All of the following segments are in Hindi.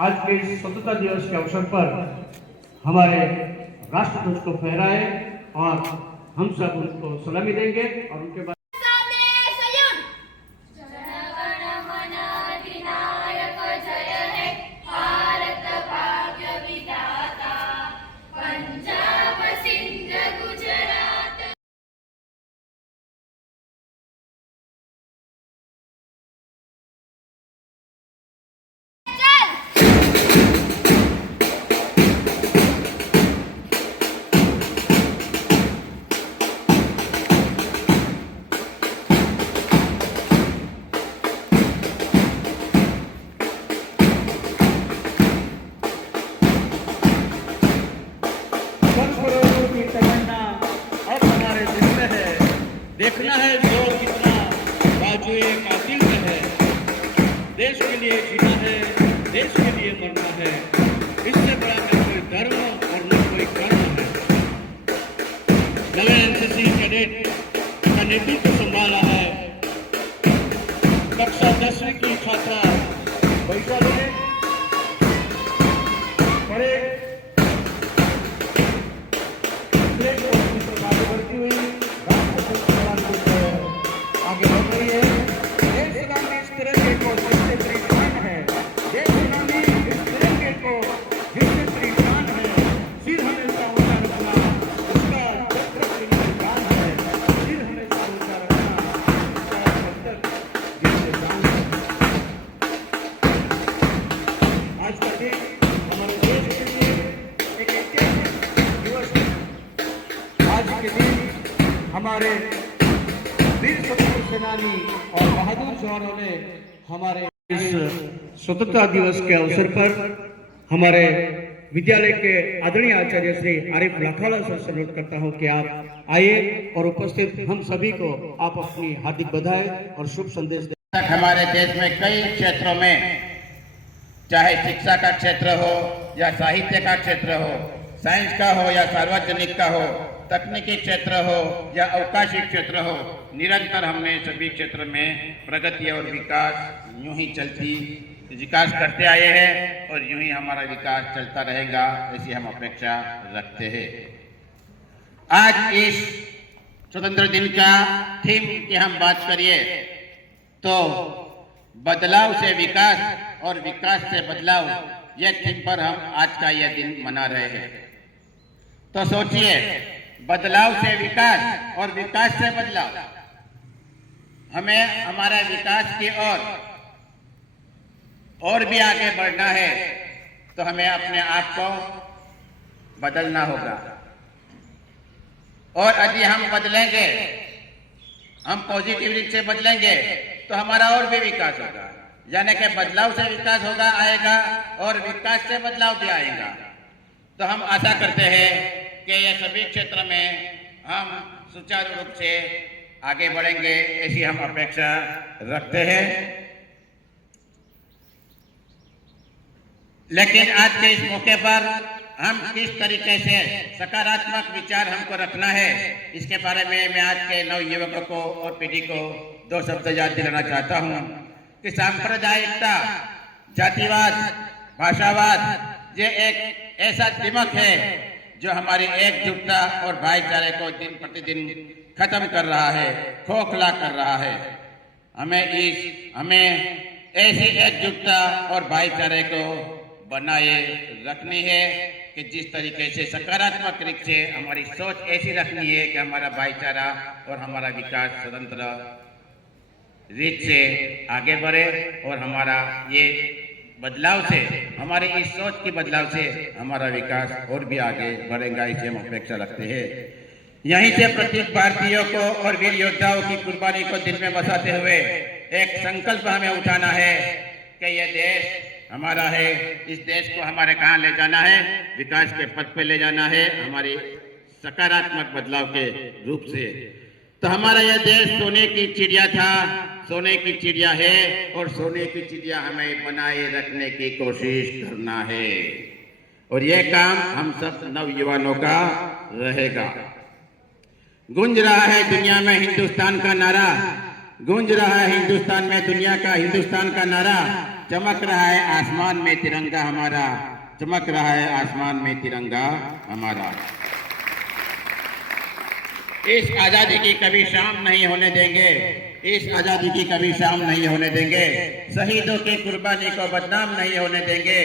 आज के इस स्वतंत्रता दिवस के अवसर पर हमारे राष्ट्रध्वज को फहराए और हम सब उनको सलामी देंगे और उनके बाद देखना है जोर कितना बाजुए कातिल में है। देश के लिए जीना है, देश के लिए मरना है, इससे बड़ा न कोई धर्म और न कोई कर्म है। नवे एनसीसी कैडेट का नेतृत्व संभाला है कक्षा 10वीं की छात्रा वैशाली ने। बड़े बढ़ती हुई आगे बढ़ रही है। देश गुलामी इस तिरंगे को जिससे परिधान है, देश गुलामी इस तिरंगे को जिससे परिधान है, सिर हमेशा ऊंचा रखना उसका जब तक जिम्मेदार है, सिर हमेशा ऊंचा रखना उसका जब तक जिम्मेदार है। आज का दिन हमारे देश के लिए एक ऐतिहासिक दिवस है। आज के दिन हमारे वीर स्वतंत्रता सेनानी और बहादुर जवानों ने हमारे इस स्वतंत्रता दिवस के अवसर पर हमारे विद्यालय के आदरणीय आचार्य श्री आरिफ लाखावाला सर से अनुरोध करता हूं कि आप आइए और उपस्थित हम सभी को आप अपनी हार्दिक बधाई और शुभ संदेश दें। हमारे देश में कई क्षेत्रों में, चाहे शिक्षा का क्षेत्र हो या साहित्य का क्षेत्र हो, साइंस का हो या सार्वजनिक का हो, तकनीकी क्षेत्र हो या अवकाशी क्षेत्र हो, निरंतर हमने सभी क्षेत्र में प्रगति और विकास यूं ही विकास करते आए हैं और यूं ही हमारा विकास चलता रहेगा, ऐसी हम अपेक्षा रखते हैं। आज इस स्वतंत्र दिन का थीम की हम बात करिए तो बदलाव से विकास और विकास से बदलाव, यह थीम पर हम आज का यह दिन मना रहे हैं। तो सोचिए, बदलाव से विकास और विकास से बदलाव, हमें हमारा विकास की ओर और भी आगे बढ़ना है तो हमें अपने आप को बदलना होगा। और यदि हम बदलेंगे, हम पॉजिटिवली से बदलेंगे तो हमारा और भी विकास होगा, यानी कि बदलाव से विकास होगा आएगा और विकास से बदलाव भी आएगा। तो हम आशा करते हैं कि ये सभी क्षेत्र में हम सुचारू रूप से आगे बढ़ेंगे, ऐसी हम अपेक्षा रखते हैं। लेकिन आज के इस मौके पर हम किस तरीके से सकारात्मक विचार हमको रखना है, इसके बारे में मैं आज के नवयुवकों को और पीढ़ी को दो शब्द याद दिलाना चाहता हूँ कि सांप्रदायिकता, जातिवाद, भाषावाद ये एक ऐसा दिमाग है जो हमारी एकजुटता और भाईचारे को दिन प्रतिदिन खत्म कर रहा है, खोखला कर रहा है। हमें ऐसी एकजुटता और भाईचारे को बनाए रखनी है कि जिस तरीके से सकारात्मक रूप से हमारी सोच ऐसी रखनी है कि हमारा भाईचारा और हमारा विकास स्वतंत्र रीत से आगे बढ़े और हमारा ये बदलाव से, हमारी इस सोच की बदलाव से हमारा विकास और भी आगे बढ़ेगा, इसे हम अपेक्षा रखते हैं। यहीं से प्रत्येक भारतीयों को और वीर योद्धाओं की कुर्बानी को दिल में बसाते हुए एक संकल्प हमें उठाना है कि यह देश हमारा है, इस देश को हमारे कहाँ ले जाना है, विकास के पथ पे ले जाना है, हमारी सकारात्मक बदलाव के रूप से। तो हमारा यह देश सोने की चिड़िया था, सोने की चिड़िया है और सोने की चिड़िया हमें बनाए रखने की कोशिश करना है और यह काम हम सब नवयुवानों का रहेगा। गूंज रहा है दुनिया में हिंदुस्तान का नारा, गूंज रहा है हिंदुस्तान में दुनिया का हिंदुस्तान का नारा। चमक रहा है आसमान में तिरंगा हमारा, चमक रहा है आसमान में तिरंगा हमारा। इस आजादी की कभी शाम नहीं होने देंगे, इस आजादी की कभी शाम नहीं होने देंगे, शहीदों की कुर्बानी को बदनाम नहीं होने देंगे।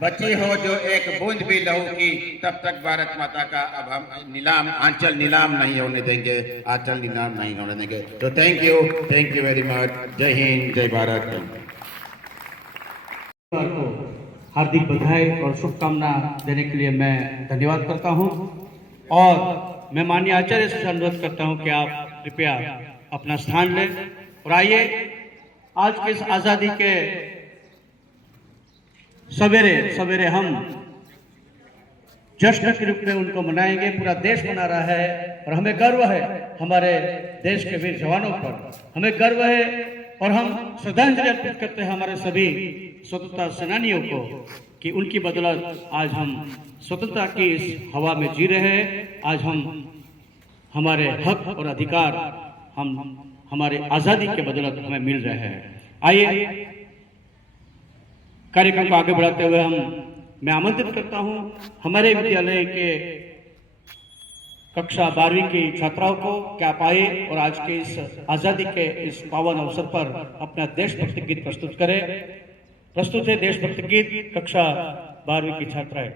बची हो जो एक बूंद भी लहू की, तब तक भारत माता का अब हम नीलाम आंचल नीलाम नहीं होने देंगे, आंचल नीलाम नहीं होने देंगे। तो थैंक यू वेरी मच। जय हिंद, जय भारत। को हार्दिक बधाई और शुभकामना देने के लिए मैं धन्यवाद करता हूं और मैं माननीय आचार्य से अनुरोध करता हूं कि आप कृपया अपना स्थान लें और आइए आज के इस आज़ादी के सवेरे सवेरे हम जश्न के रूप में उनको मनाएंगे। पूरा देश मना रहा है और हमें गर्व है हमारे देश के वीर जवानों पर, हमें गर्व है और हम श्रद्धांजलि अर्पित करते हैं हमारे सभी स्वतंत्रता सेनानियों को कि उनकी बदौलत आज हम स्वतंत्रता की इस हवा में जी रहे हैं। आज हम हमारे हक और अधिकार हम हमारे आज़ादी के बदौलत हमें मिल रहे हैं। आइए कार्यक्रम को आगे बढ़ाते हुए मैं आमंत्रित करता हूं हमारे विद्यालय के कक्षा 12वीं की छात्राओं को कि आप आए और आज के इस आज़ादी के इस पावन अवसर पर अपना देशभक्ति गीत प्रस्तुत करें। प्रस्तुत है देशभक्ति गीत कक्षा 12वीं की छात्राएं।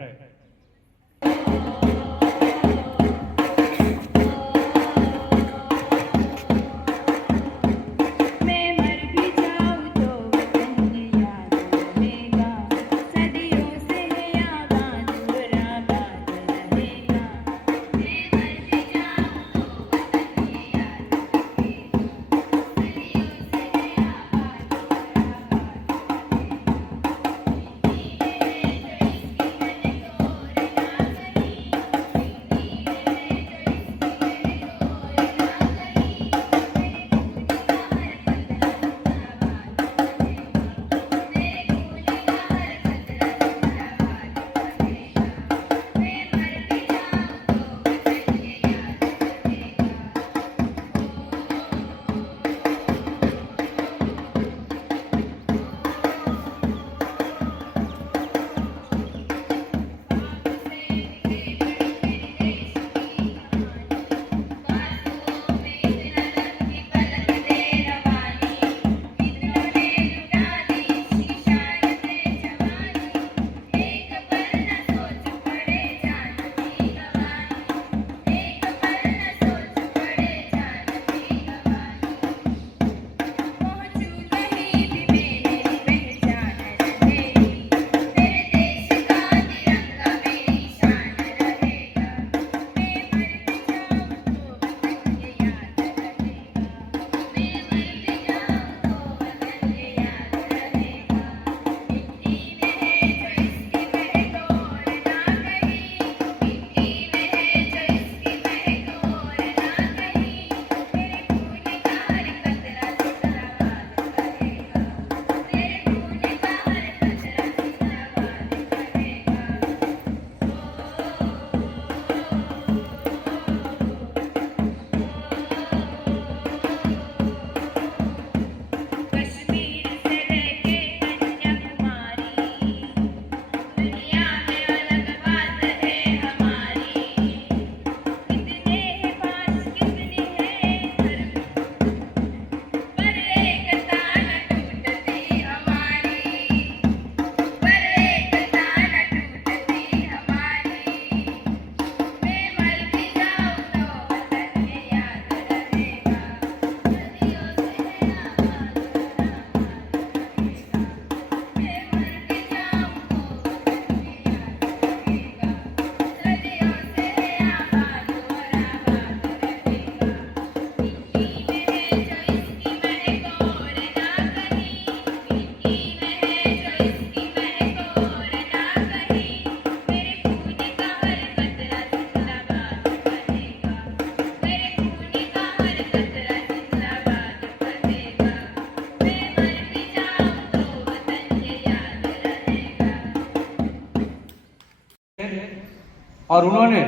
और उन्होंने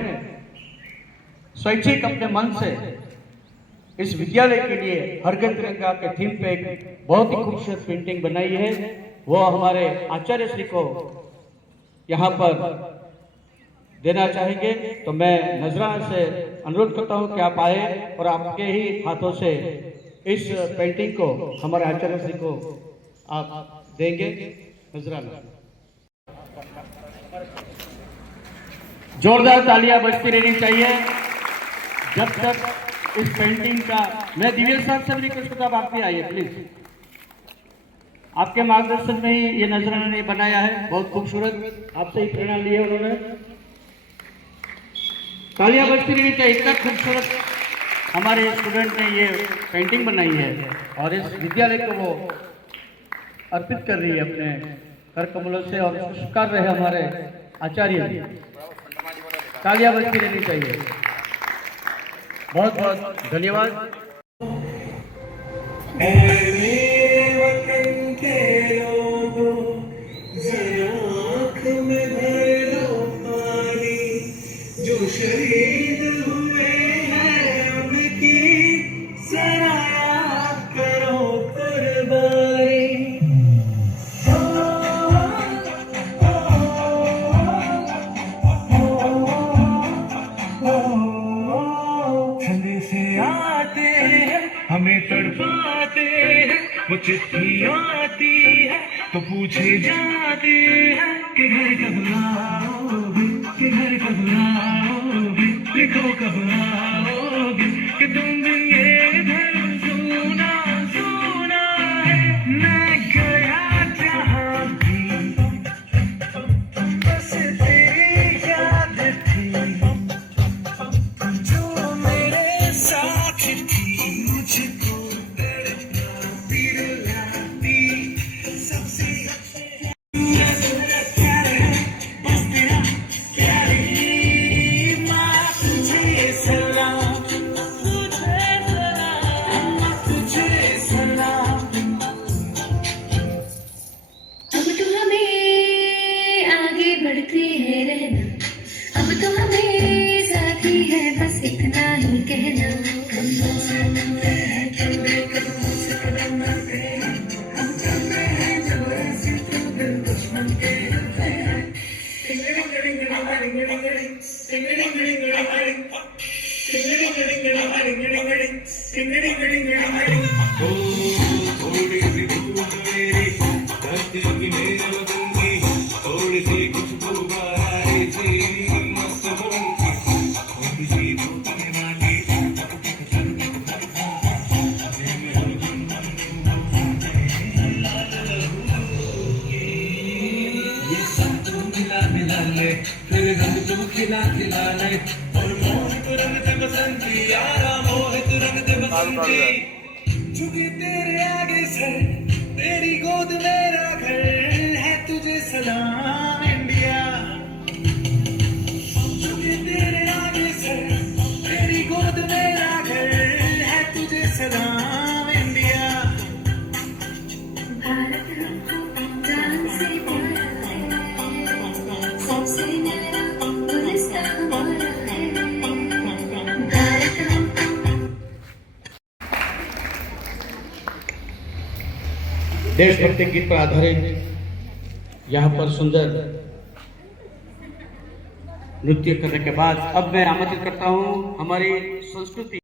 स्वैच्छिक अपने मन से इस विद्यालय के लिए हर घर तिरंगा के थीम पे एक बहुत ही खूबसूरत पेंटिंग बनाई है। वो हमारे आचार्य श्री को यहाँ पर देना चाहेंगे। तो मैं नजराना से अनुरोध करता हूँ कि आप आए और आपके ही हाथों से इस पेंटिंग को हमारे आचार्य श्री को आप देंगे। नजराना, जोरदार तालियां बजती रहनी चाहिए जब तक इस पेंटिंग का। मैं दिव्य साहब से भी रिक्वेस्ट करता हूं, आप भी आइए प्लीज। आपके मार्गदर्शन में ही ये नजराना ने बनाया है, बहुत खूबसूरत, आपसे ही प्रेरणा ली है उन्होंने। तालियां बजती रहनी चाहिए, इतना खूबसूरत हमारे स्टूडेंट ने ये पेंटिंग बनाई है और इस विद्यालय को वो अर्पित कर रही है अपने कर कमलों से और कर रहे हमारे आचार्य जी। तालियां बजती रहनी चाहिए। बहुत बहुत धन्यवाद। जो शहीद हुए हैं उनकी सराहना करो कुर्बानी। से आते हैं हमें तड़पाते हैं, वो चिट्ठी आती है तो पूछे जाते हैं कि घर कब आओगे, कि घर कब आओगे, लिखो कब आओगे, कि तुम भी ये घर सुना सुना है। मैं गया जहाँ भी बस तेरी याद थी, जो मेरे साथ थी, मुझको तड़पाती रुलाती सबसे बस तेरा प्यारी माँ तुझे सलाम, तुझे सलाम, तुझे सलाम। अब तो हमें आगे बढ़ते हैं रहना, अब तो हमें साथी है बस इतना ही कहना। कंधों से मिलते हैं चलते कदमों से कदम मिलते हैं, हम चलते हैं जो ऐसे तो दिल दुश्मन के हिलते हैं। थोड़ी सी धूप मेरी धरती की मेरे बदन की, थोड़ी सी खुशबू बहारी सी मस्त मूंग की, थोड़ी सी धूप वाली ये सब तू मिला मिला ले, फिर रंग तू खिला खिला ले, और मोहित रंग दे बसंती यारा, मोहित रंग दे बसंती। झुकी तेरे आगे सर, तेरी गोद मेरा घर है, तुझे सलाम इंडिया। झुकी तेरे आगे सर, तेरी गोद मेरा घर है, तुझे सलाम इंडिया। भारत हमको जान से प्यारा है, सबसे न्यारा गुलिस्तान हमारा है। भारत हमको देशभक्ति गीत पर आधारित यहाँ पर सुंदर नृत्य करने के बाद अब मैं आमंत्रित करता हूँ हमारी संस्कृति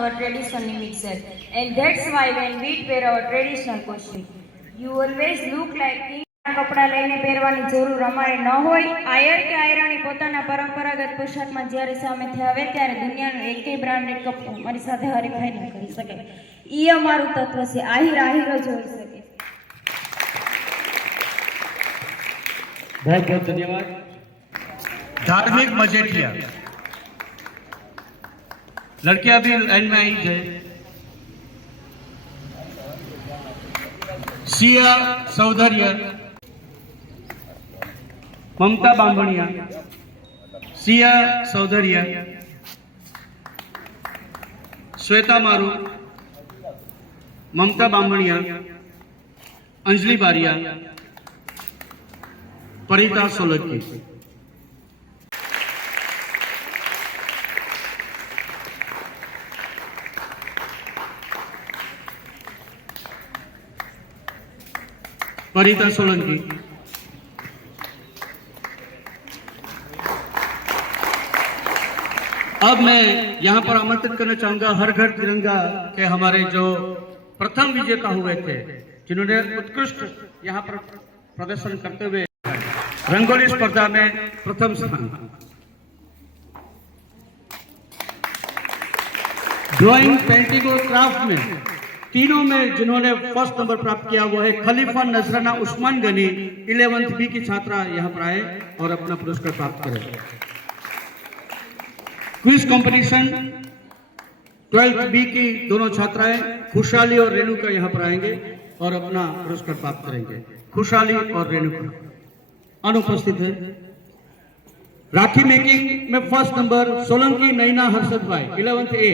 our traditional mixer. And that's why when we wear our traditional costume, you always look like king. કપડા લઈને પહેરવાની જરૂર અમારે ન હોય. આયર કે આયરાણી પોતાના પરંપરાગત પોશાકમાં જ્યારે સામેથી આવે ત્યારે દુનિયાનું એકેય બ્રાન્ડેડ કપડું મારી સાથે હરીફાઈ ન કરી શકે. ઈ અમારું તત્વ છે. આહિર આહિર જ હોઈ શકે. बहुत बहुत धन्यवाद. धार्मिक मजेठिया लड़कियां भी लाइन में आई है. सिया सौधरिया, ममता बांभणिया, सिया सौधरिया, श्वेता मारू, ममता बांभणिया, अंजलि बारिया, परिता सोलंकी. परिता सोलंकी. अब मैं यहाँ पर आमंत्रित करना चाहूंगा हर घर तिरंगा के हमारे जो प्रथम विजेता हुए थे, जिन्होंने उत्कृष्ट यहाँ पर प्रदर्शन करते हुए रंगोली स्पर्धा में प्रथम स्थान, ड्राइंग, पेंटिंग और क्राफ्ट में तीनों में जिन्होंने फर्स्ट नंबर प्राप्त किया वो है खलीफा नजराना उस्मान गनी, 11th बी की छात्रा यहाँ पर आए और अपना पुरस्कार प्राप्त करें. क्विज कंपटीशन 12th बी की दोनों छात्राएं खुशहाली और रेणुका यहाँ पर आएंगे और अपना पुरस्कार प्राप्त करेंगे. खुशहाली और रेणुका अनुपस्थित है. राखी मेकिंग में फर्स्ट नंबर सोलंकी नैना हर्षद भाई, 11th ए,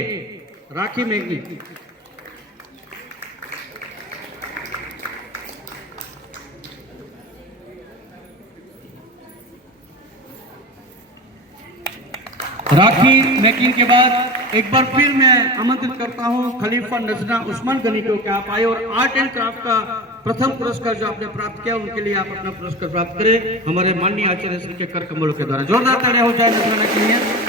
राखी मेकिंग. राखी मेकिंग के बाद एक बार फिर मैं आमंत्रित करता हूं खलीफा नजरा उस्मान गनी को कि आप आए और आर्ट एंड क्राफ्ट का प्रथम पुरस्कार जो आपने प्राप्त किया उनके लिए आप अपना पुरस्कार प्राप्त करें हमारे माननीय आचार्य श्री के कर कमलों के द्वारा. जोरदार तालियां हो जाए नजराना के लिए.